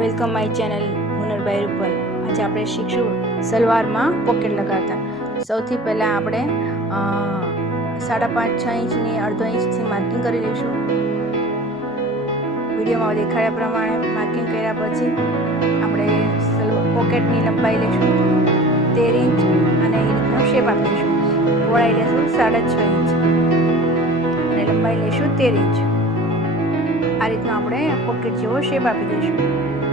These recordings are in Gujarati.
Welcome my channel Hunar by Rupal. આજે આપણે શીખશું સલવારમાં પોકેટ લગાવતા। સૌથી પહેલાં આપણે 5.5-6 ઇંચની અડધો ઇંચથી માર્કિંગ કરી લઈશું। વિડીયોમાં દેખાડ્યા પ્રમાણે માર્કિંગ કર્યા પછી આપણે પોકેટની લંબાઈ લઈશું 13 ઇંચ અને એ રીતનો શેપ આપી દઈશું। પહોળાઈ લઈશું 6.5 ઇંચ અને લંબાઈ લઈશું 13 ઇંચ। આ રીતનો આપણે પોકેટ જેવો શેપ આપી દઈશું।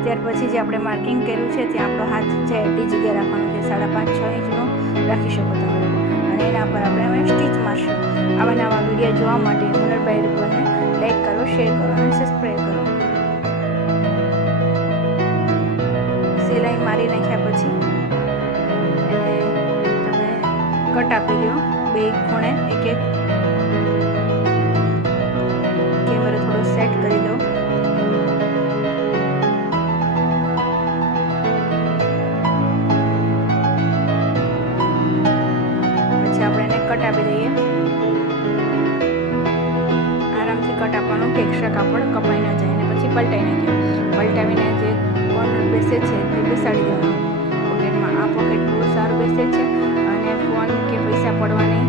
ત્યાર પછી જે આપણે માર્કિંગ કર્યું છે ત્યાં આપણો હાથ છે એટલી જગ્યા રાખવાનું છે, 5.5-6 ઇંચનો રાખી શકો તમે લોકો। અને એના પર આપણે સ્ટીચ મારશું। આવા નવા વિડીયો જોવા માટે હુનર બાય રૂપલને લાઈક કરો, શેર કરો અને સબસ્ક્રાઈબ કરો। સિલાઈ મારી નાખ્યા પછી એને તમે કટ આપી દો, બે ખૂણે એક કેમેરો થોડો સેટ કરી દો। પછી આપણે એને કટ આપી દઈએ। આરામથી કટ આપવાનું કે એક્સ્ટ્રા કાપડ કપાઈ ના જાય। અને પછી પલટાઈ નાખ્યું। પલટાવીને જે કોર્નર બેસે છે તે બેસાડી દેવાનું પોકેટમાં। આ પોકેટ બહુ સારું બેસે છે અને ફોન કે પૈસા પડવાની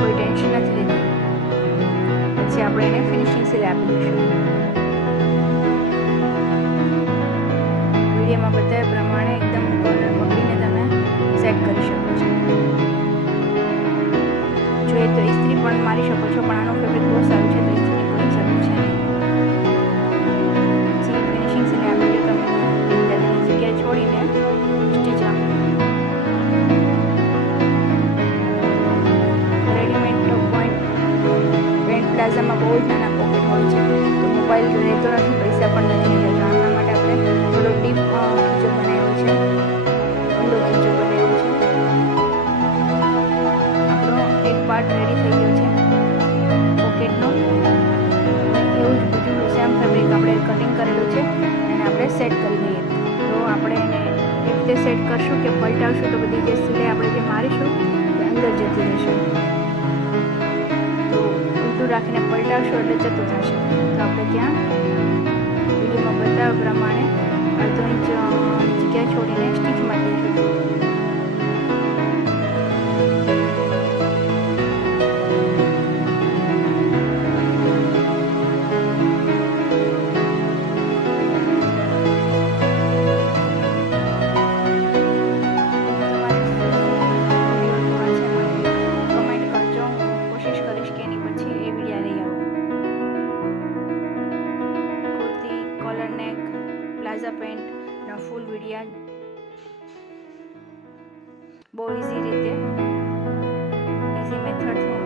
કોઈ ટેન્શન નથી રહેતી। પછી આપણે એને ફિનિશિંગ સિલાઈ આપી દઈશું। વિડીયોમાં બતાવ્યા પ્રમાણે એકદમ કોર્નર પકડીને તમે સેટ કરી શકો છો। જોઈએ તો ઇસ્ત્રી પણ મારી શકો છો, પણ આનું ફેબ્રિક બહુ સારું છે તો ઇસ્ત્રીની કોઈ જરૂર છે નહીં। પછી ફિનિશિંગ સિલાઈ આપી દો તમે એકદાની જગ્યાએ છોડીને સ્ટીચ આપી દો। રેડીમેડ પેન્ટ પ્લાઝામાં બહુ જ નાના પોકેટ હોય છે તો મોબાઈલ રહેતો નથી, પૈસા પણ નથી રહેતા। આના માટે આપણે થોડો ડીપ ખીચો બનાવ્યો છે, ઊંડો ખીચો બનાવ્યો છે। આપણો એક પાર્ટ રેડી થઈ ગયો છે પોકેટનો। એવું જ બીજું સેમ ફેબ્રિક આપણે કટિંગ કરેલું છે એને આપણે સેટ કરી દઈએ। તો આપણે એને એ રીતે સેટ કરશું કે પલટાવશું તો બધી જે સિલાઈ આપણે જે મારીશું તે અંદર જતી રહેશે। રાખીને પલટાવશો એટલે જતું થશે। તો આપણે ત્યાં વિડીયોમાં બતાવ્યા પ્રમાણે અડધો ઇંચ જગ્યા છોડીને સ્ટીચ મારી દઈશું। પ્લાઝા પેન્ટનો ફૂલ વિડીયો બહુ ઇઝી રીતે ઇઝી મેથડથી